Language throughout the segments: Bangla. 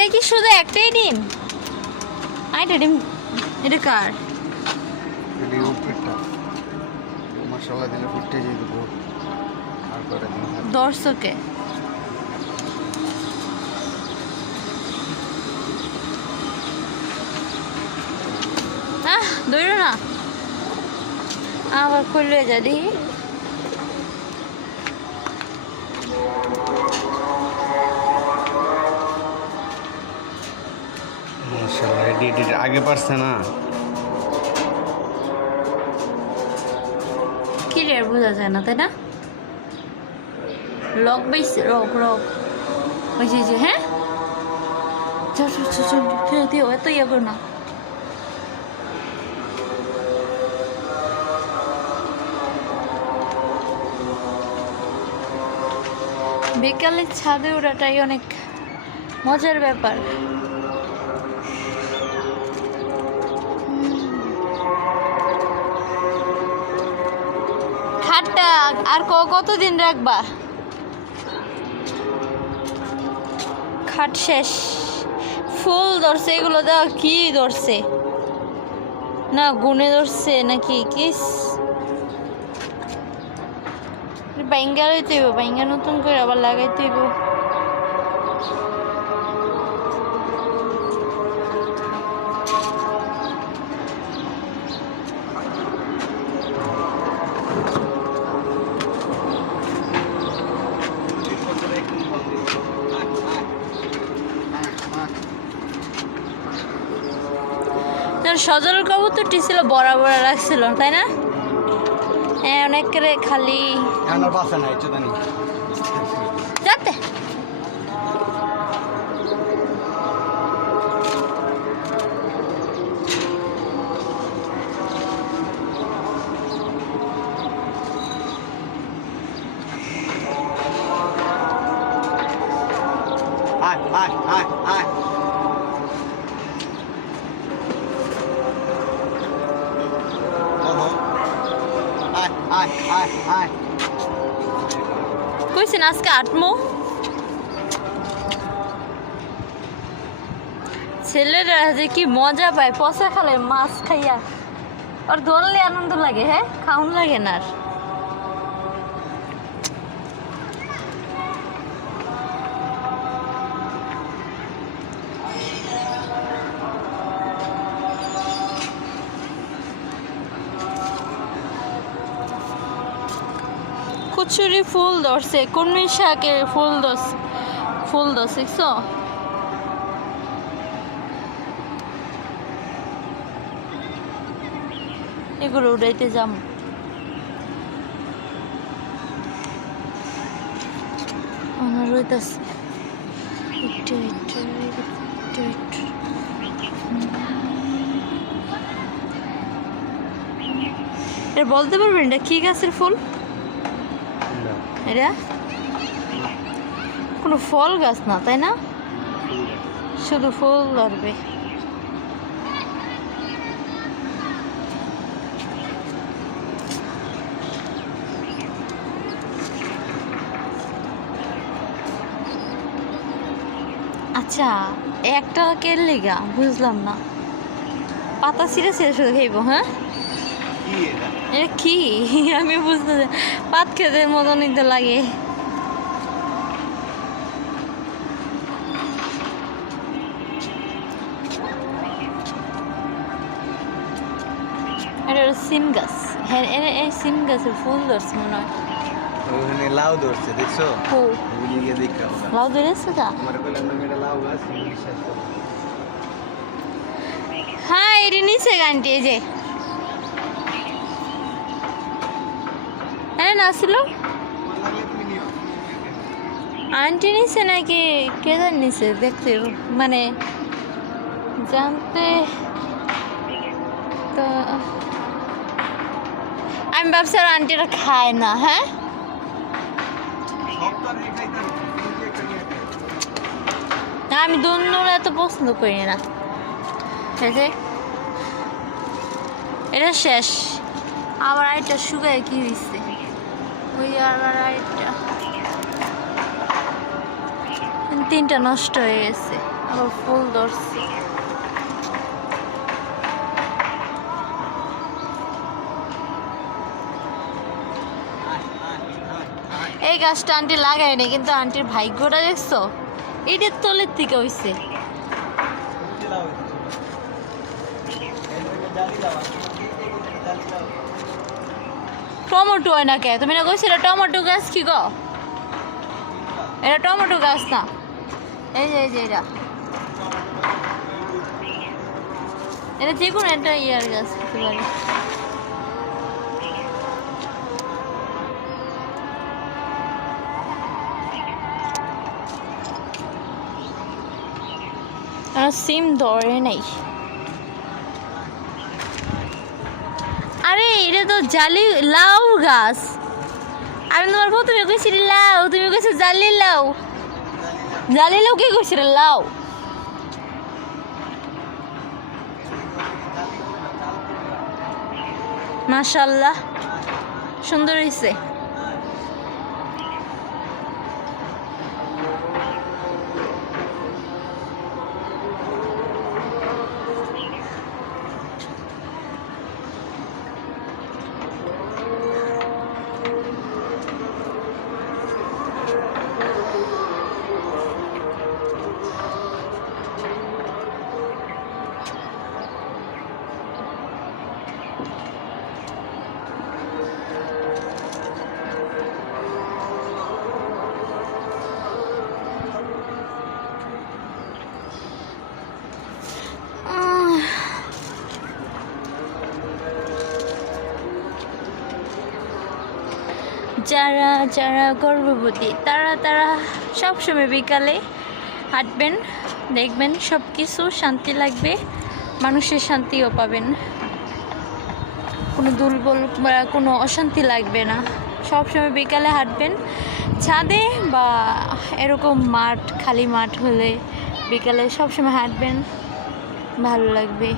এটা কি শুধু একটাই ডিম? আইটা ডিম এটা কার? মশলা দিলে ফুটে যেয়ে দেবো। দর্শকে। আহ দৌড়ো না। আবার খুললে যা দেখি এটি আগে পারছে না। ক্লিয়ার বোঝা যায় না, তাই না? লক বাইছে রক রক ওই যে হ্যাঁ? চল দিও, এত ইয়ে করো না। বিকালে ছাদে ওঠাটাই অনেক মজার ব্যাপার। খাটটা আর ক- কতদিন রাখবা? খাট শেষ। ফুল ধরছে এগুলো দেওয়া কি ধরছে? না গুনে ধরছে নাকি কিস? বাইঙ্গা লইতে হইব বাইঙ্গা নতুন করে আবার লাগাইতে হইব। সজল কবুতরটি ছিল বড় বড় রাখছিল তাই না? হ্যাঁ অনেক করে খালি। যাতে। কইছেন আজকে আটমো ছেলেরা যে কি মজা পায়, পচা খালে মাছ খাইয়া। আর ধরলে আনন্দ লাগে হ্যাঁ? খাউন লাগে না আর। কুচুরি ফুল ধরছে কুর্মি শাকে ফুল ধস ফুল ধরছে এগুলো উড়াইতে যাম। এটা বলতে পারবেন এটা কি গাছের ফুল? এটা? কোনো ফল গাছ না, তাই না? শুধু ফুল ধরবে। আচ্ছা একটা কের লিগা? বুঝলাম না। পাতা ছিঁড়ে ছিঁড়ে শুধু খাইব হ্যাঁ? এটা কি? আমি বুঝতে পাত খেতে মতনই তো লাগে। এটা হলো সিম গাছ। হ্যাঁ এটা এই সিম গাছের ফুল ধরছে মনে হয়। ওখানে লাউ ধরছে দেখছ? ফুল দেখো লাউ ধরেছে তা? আমার বললাম না এটা লাউ গাছ হ্যাঁ এটি নিচে গানটি এই যে। হ্যাঁ নাছিল আন্টি নিছে নাকি কে জানি নিছে, দেখতে মানে জানতে তো, আমি ভাবছি আর আন্টিরা খায় না হ্যাঁ? আমি দুন্দুল এত পছন্দ করি না। এটা শেষ। আবার আরেকটা শুকায় কি দিচ্ছে তিনটা নষ্ট হয়ে গেছে। আবার ফুল ধরছে। এই গাছটা আন্টি লাগায়নি, কিন্তু আন্টির ভাগ্যটা দেখছ? এটার তলের থেকে হইছে। টমেটো হয় না কে তুমি না কইছো এটা টমেটো গাছ কি গো? এটা টমেটো গাছ না? এই যে এই যে, এটা। এটা যে কোনো একটা ইয়ার গাছ হতে পারে। সিম ধরে নাই। আরে, এটা তো জালি লাউ গাছ। আমি তোমার তুমি কইছি লাউ, তুমি কইছো জালি লাউ। জালি লাউ কি কইছি লাউ? মাশাল্লাহ, সুন্দর হয়েছে যারা যারা গর্ভবতী, তারা তারা সবসময় বিকালে হাঁটবেন, দেখবেন সব কিছু শান্তি লাগবে, মানুষের শান্তিও পাবেন। কোনো দুর্বল কোনো অশান্তি লাগবে না। সবসময় বিকালে হাঁটবেন। ছাদে বা এরকম মাঠ, খালি মাঠ হলে বিকালে সবসময় হাঁটবেন, ভালো লাগবে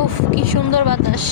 ওফ কি সুন্দর বাতাস।